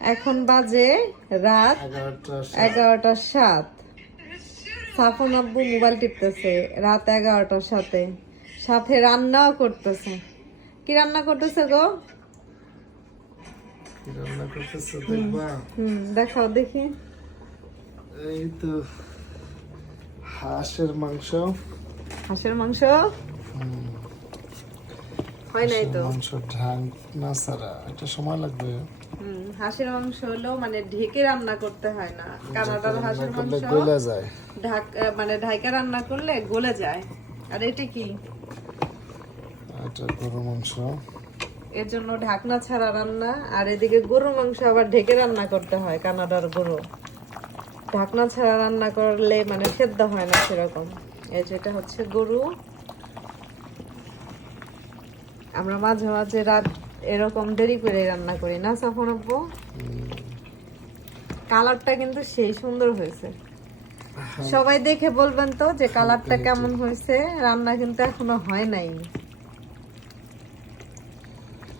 এখন বাজে রাত 11:07। সাফন আব্বু মোবাইল টিপতেছে রাত 11টার সাথে সাথে রান্নাও করতেছে। কি রান্না করতেছে গো? রান্না করতেছে দেখবা? দেখাও দেখি। এই তো হাঁসের মাংস। হাঁসের মাংস হয় নাই তো। মাংস ঢাক না ছাড়া এটা সময় লাগবে। হাঁসের মাংস হলো মানে ঢেকে রান্না করতে হয় না। কানাডার হাঁসের মাংস গলে যায়, মানে ঢাকা রান্না করলে গলে যায়। আর এটা কি? এটা গরু মাংস, এর জন্য ঢাকনা ছাড়া রান্না। আর এদিকে গরুর মাংস আবার ঢেকে রান্না করতে হয়। কানাডার গরু ঢাকনা ছাড়া রান্না করলে মানে সেদ্ধ হয় না সেরকম। এই যেটা হচ্ছে গরু। আমরা মাঝে মাঝে রাত এরকম দেরি করে রান্না করি না সাফন আব্বু? কালারটা কিন্তু সেই সুন্দর হয়েছে। সবাই দেখে বলবেন তো যে কালারটা কেমন হয়েছে। রান্না কিন্তু এখনো হয় নাই।